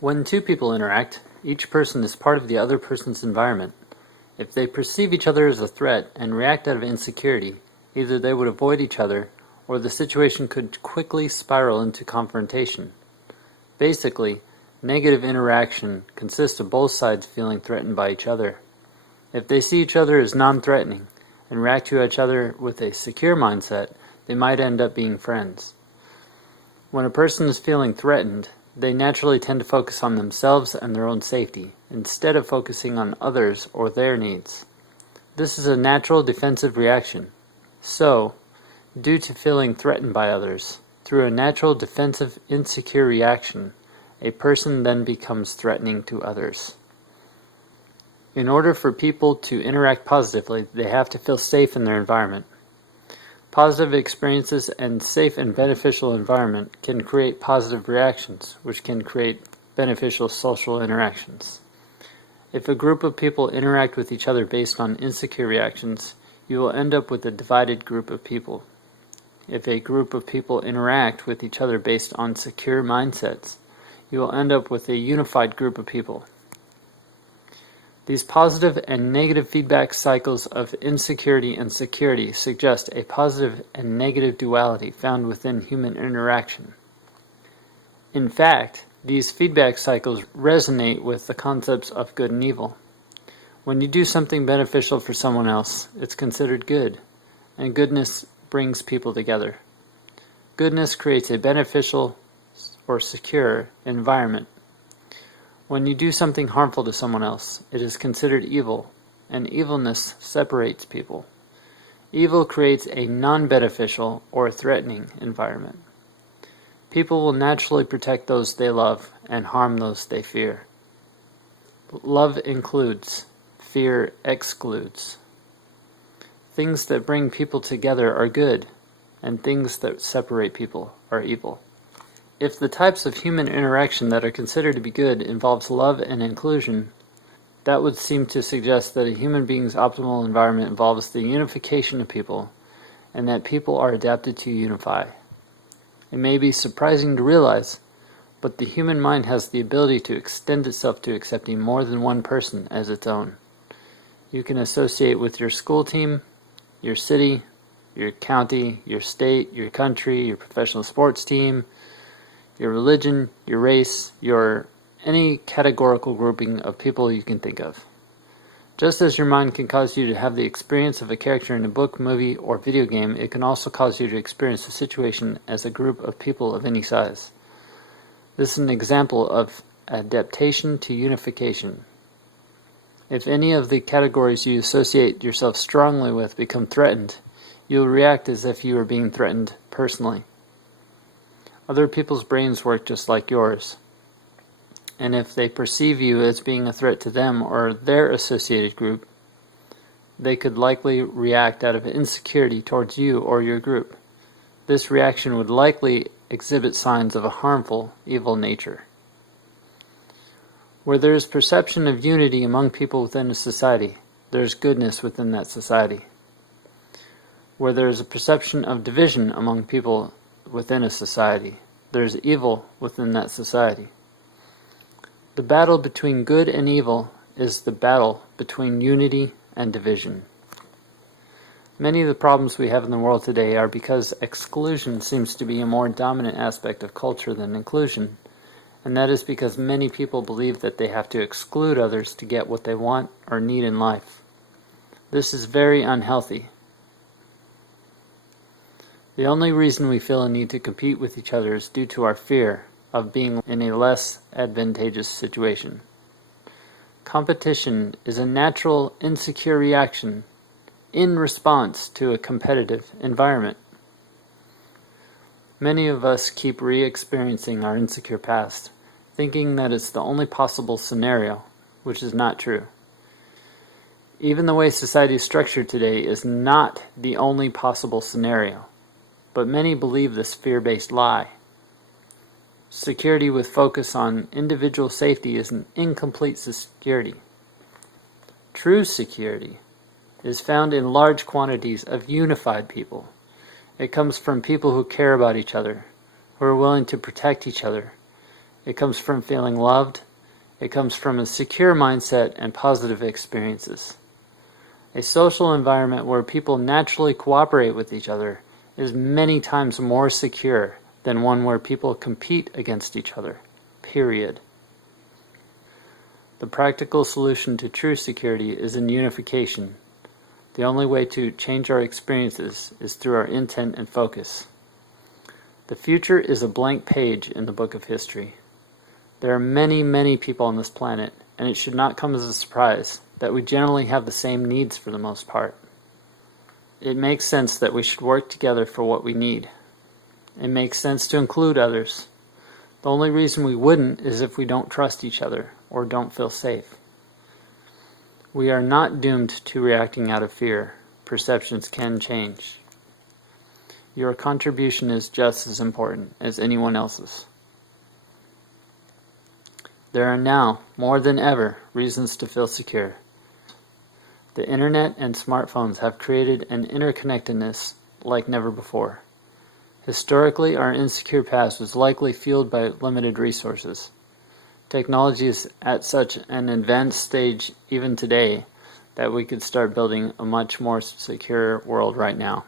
When two people interact, each person is part of the other person's environment. If they perceive each other as a threat and react out of insecurity, either they would avoid each other, or the situation could quickly spiral into confrontation. Basically, negative interaction consists of both sides feeling threatened by each other. If they see each other as non-threatening and react to each other with a secure mindset, they might end up being friends. When a person is feeling threatened, they naturally tend to focus on themselves and their own safety, instead of focusing on others or their needs. This is a natural defensive reaction. So, due to feeling threatened by others, through a natural defensive insecure reaction, a person then becomes threatening to others. In order for people to interact positively, they have to feel safe in their environment. Positive experiences and safe and beneficial environment can create positive reactions, which can create beneficial social interactions. If a group of people interact with each other based on insecure reactions, you will end up with a divided group of people. If a group of people interact with each other based on secure mindsets, you will end up with a unified group of people. These positive and negative feedback cycles of insecurity and security suggest a positive and negative duality found within human interaction. In fact, these feedback cycles resonate with the concepts of good and evil. When you do something beneficial for someone else, it's considered good, and goodness brings people together. Goodness creates a beneficial or secure environment. When you do something harmful to someone else, it is considered evil, and evilness separates people. Evil creates a non-beneficial or threatening environment. People will naturally protect those they love and harm those they fear. Love includes, fear excludes. Things that bring people together are good, and things that separate people are evil. If the types of human interaction that are considered to be good involves love and inclusion, that would seem to suggest that a human being's optimal environment involves the unification of people, and that people are adapted to unify. It may be surprising to realize, but the human mind has the ability to extend itself to accepting more than one person as its own. You can associate with your school team, your city, your county, your state, your country, your professional sports team, your religion, your race, your any categorical grouping of people you can think of. Just as your mind can cause you to have the experience of a character in a book, movie, or video game, it can also cause you to experience a situation as a group of people of any size. This is an example of adaptation to unification. If any of the categories you associate yourself strongly with become threatened, you will react as if you were being threatened personally. Other people's brains work just like yours, and if they perceive you as being a threat to them or their associated group, they could likely react out of insecurity towards you or your group. This reaction would likely exhibit signs of a harmful, evil nature. Where there is perception of unity among people within a society, there is goodness within that society. Where there is a perception of division among people within a society, there is evil within that society. The battle between good and evil is the battle between unity and division. Many of the problems we have in the world today are because exclusion seems to be a more dominant aspect of culture than inclusion, and that is because many people believe that they have to exclude others to get what they want or need in life. This is very unhealthy. The only reason we feel a need to compete with each other is due to our fear of being in a less advantageous situation. Competition is a natural, insecure reaction in response to a competitive environment. Many of us keep re-experiencing our insecure past, thinking that it's the only possible scenario, which is not true. Even the way society is structured today is not the only possible scenario. But many believe this fear-based lie. Security with focus on individual safety is an incomplete security. True security is found in large quantities of unified people. It comes from people who care about each other, who are willing to protect each other, It comes from feeling loved. It comes from a secure mindset and positive experiences. A social environment where people naturally cooperate with each other is many times more secure than one where people compete against each other. Period. The practical solution to true security is in unification. The only way to change our experiences is through our intent and focus. The future is a blank page in the book of history. There are many, many people on this planet, and it should not come as a surprise that we generally have the same needs for the most part. It makes sense that we should work together for what we need. It makes sense to include others. The only reason we wouldn't is if we don't trust each other or don't feel safe. We are not doomed to reacting out of fear. Perceptions can change. Your contribution is just as important as anyone else's. There are now, more than ever, reasons to feel secure. The internet and smartphones have created an interconnectedness like never before. Historically, our insecure past was likely fueled by limited resources. Technology is at such an advanced stage even today that we could start building a much more secure world right now.